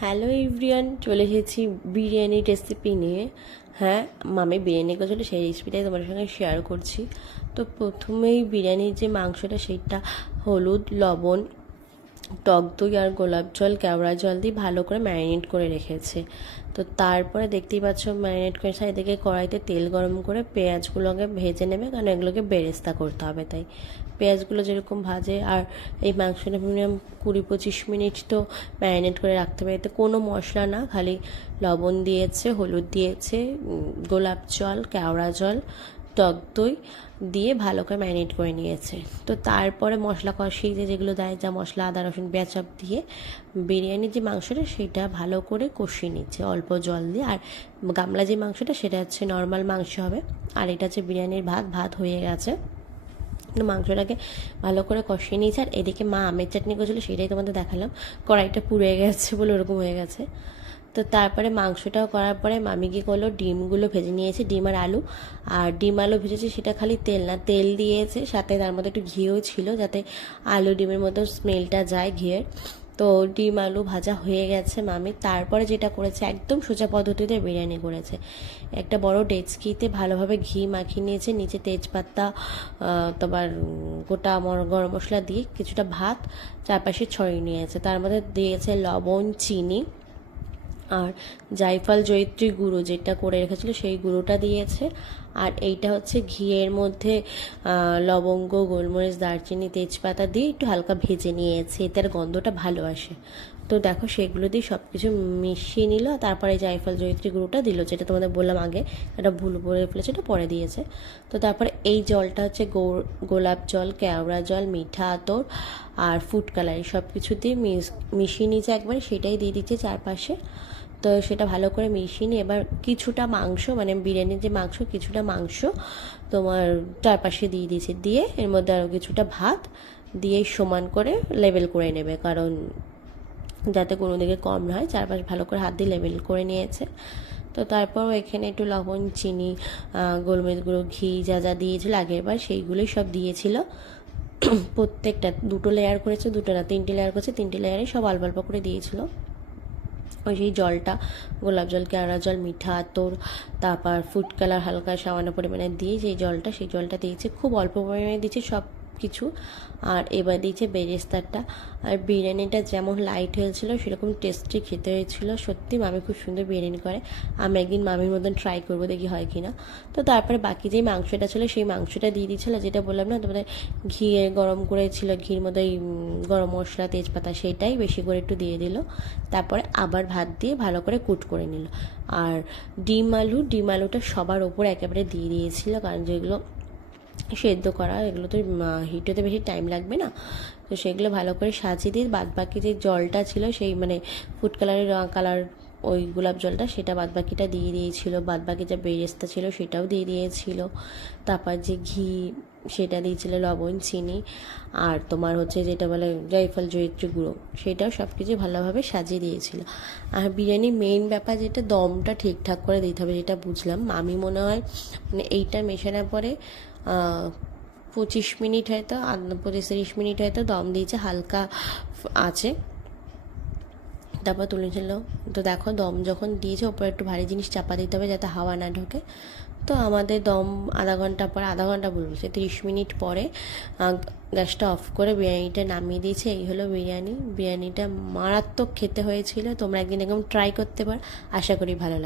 Hello everyone, চলে এসেছি biryani recipe নিয়ে। হ্যাঁ, আমি বিরিয়ানি করেছিল সেই রেসিপিটাই তোমাদের সঙ্গে শেয়ার করছি। তো প্রথমেই বিরিয়ানির যে মাংসটা সেইটা হলুদ, লবণ, টক দই আর গোলাপ জল, কেওড়া জল দিয়ে ভালো করে ম্যারিনেট করে রেখেছে। তো তারপরে দেখতেই পাচ্ছ ম্যারিনেট করে এদিকে কড়াইতে তেল গরম করে পেঁয়াজগুলোকে ভেজে নেবে, কারণ এগুলোকে বেরেস্তা করতে হবে। তাই পেঁয়াজগুলো যেরকম ভাজে, আর এই মাংসটা মিনিমাম 20-25 মিনিট তো ম্যারিনেট করে রাখতে হবে। এতে কোনো মশলা না, খালি লবণ দিয়েছে, হলুদ দিয়েছে, গোলাপ জল, কেওড়া জল, টক দই দিয়ে ভালো করে ম্যারিনেট করে নিয়েছে। তো তারপরে মশলা কষিয়ে যেগুলো দেয়, যা মশলা, আদা রসুন পেঁয়াজ সব দিয়ে বিরিয়ানির যে মাংসটা সেটা ভালো করে কষিয়ে নিচ্ছে অল্প জল দিয়ে। আর গামলা যে মাংসটা সেটা হচ্ছে নর্মাল মাংস হবে, আর এটা হচ্ছে বিরিয়ানির ভাত হয়ে গেছে। মাংসটাকে ভালো করে কষিয়ে নিয়েছে। আর এদিকে মা আমের চাটনি করেছিল, সেটাই তোমাদের দেখালাম। কড়াইটা পুড়ে গেছে বলে ওরকম হয়ে গেছে। তো তারপরে মাংসটাও করার পরে মামি কী করলো, ডিমগুলো ভেজে নিয়েছে, ডিম আর আলু। আর ডিম আলু ভেজেছে সেটা খালি তেল না, তেল দিয়েছে সাথে তার মধ্যে একটু ঘিও ছিল, যাতে আলু ডিমের মতো স্মেলটা যায় ঘিয়ের। তো ডিম আলু ভাজা হয়ে গেছে মামি। তারপরে যেটা করেছে, একদম সোজা পদ্ধতিতে বিরিয়ানি করেছে। একটা বড় ডেচকিতে ভালোভাবে ঘি মাখিয়ে নিয়েছে, নিচে তেজপাতা, তোমার গোটা গরম মশলা দিয়ে কিছুটা ভাত চারপাশে ছড়িয়ে নিয়েছে। তার মধ্যে দিয়েছে লবণ, চিনি আর জায়ফল জয়িত্রী গুঁড়ো যেটা করে রেখেছিল সেই গুঁড়োটা দিয়েছে। আর এইটা হচ্ছে ঘিয়ের মধ্যে লবঙ্গ, গোলমরিচ, দারচিনি, তেজপাতা দিয়ে একটু হালকা ভেজে নিয়েছে, এটার গন্ধটা ভালো আসে। তো দেখো সেগুলো দিয়ে সব কিছু মিশিয়ে নিল। তারপরে জায়ফল জয়িত্রী গুঁড়োটা দিল, যেটা তোমাদের বললাম আগে, এটা ভুল করে ফেলেছে, এটা পরে দিয়েছে। তো তারপরে এই জলটা হচ্ছে গোলাপ জল, কেওড়া জল, মিঠা আতর আর ফুড কালার সব কিছু দিয়ে মিশিয়ে নিয়েছে একবারে, সেটাই দিয়ে দিচ্ছে চারপাশে। তো সেটা ভালো করে মিশিয়ে নিয়ে এবার কিছুটা মাংস, মানে বিরিয়ানির যে মাংস, কিছুটা মাংস তোমার চারপাশে দিয়ে দিয়েছে, দিয়ে এর মধ্যে আরও কিছুটা ভাত দিয়ে সমান করে লেবেল করে নেবে, কারণ যাতে কোনো দিকে কম না হয়। চারপাশে ভালো করে হাত দিয়ে লেবেল করে নিয়েছে। তো তারপরও এখানে একটু লবণ, চিনি, গোলমরিচ গুঁড়ো, ঘি যা যা দিয়েছিল আগের বার সেইগুলোই সব দিয়েছিল। প্রত্যেকটা 2টো লেয়ার করেছে, 2টো না 3টে লেয়ার করেছে, 3টে লেয়ারে সব অল্প অল্প করে দিয়েছিল। ওই সেই জলটা, গোলাপ জল, কেওড়া জল, মিঠা আতর, তারপর ফুড কালার হালকা সামান্য পরিমাণে দিয়ে সেই জলটা দিয়েছে, খুব অল্প পরিমাণে দিয়েছে সব কিছু। আর এবার দিয়েছে বেরেস্তাটা। আর বিরিয়ানিটা যেমন লাইট হয়েছিল সেরকম টেস্টি খেতে হয়েছিল। সত্যি মামি খুব সুন্দর বিরিয়ানি করে। আমি একদিন মামির মতন ট্রাই করবো, দেখি হয় কি না। তো তারপরে বাকি যেই মাংসটা ছিল সেই মাংসটা দিয়ে দিয়েছিলো, যেটা বললাম না তোমাদের, ঘিয়ে গরম করেছিল, ঘির মধ্যে গরম মশলা, তেজপাতা, সেইটাই বেশি করে একটু দিয়ে দিল। তারপরে আবার ভাত দিয়ে ভালো করে কুট করে নিল। আর ডিম আলুটা সবার ওপর একেবারে দিয়ে দিয়েছিল, কারণ যেগুলো সেদ্ধ করা, এগুলো তো হিট হতে বেশি টাইম লাগবে না। তো সেগুলো ভালো করে সাজিয়ে দিয়ে বাদবাকি যে জলটা ছিল, সেই মানে ফুড কালারের কালার, ওই গোলাপ জলটা, সেটা বাদবাকিটা দিয়ে দিয়েছিল। বাদবাকি যা বেরেস্তা ছিল সেটাও দিয়ে দিয়েছিল। তারপর যে ঘি সেটা দিয়েছিল, লবণ, চিনি, আর তোমার হচ্ছে যেটা বলে জায়ফল জয়িত্রী গুঁড়ো, সেটাও সব কিছু ভালোভাবে সাজিয়ে দিয়েছিল। আর বিরিয়ানির মেইন ব্যাপার যেটা, দমটা ঠিকঠাক করে দিতে হবে, যেটা বুঝলাম। আমি মনে হয় মানে এইটা মেশানোর পরে 25 মিনিট হয়তো, 25-30 মিনিট হয়তো দম দিয়েছে হালকা আছে, তারপর তুলেছিল। তো দেখো দম যখন দিয়েছে, ওপরে একটু ভারী জিনিস চাপা দিতে হবে যাতে হাওয়া না ঢোকে। তো আমাদের দম আধা ঘন্টা বলবো, সে 30 মিনিট পরে গ্যাসটা অফ করে বিরিয়ানিটা নামিয়ে দিয়েছে। এই হলো বিরিয়ানিটা মারাত্মক খেতে হয়েছিল। তোমরা একদিন এরকম ট্রাই করতে পারো, আশা করি ভালো লাগে।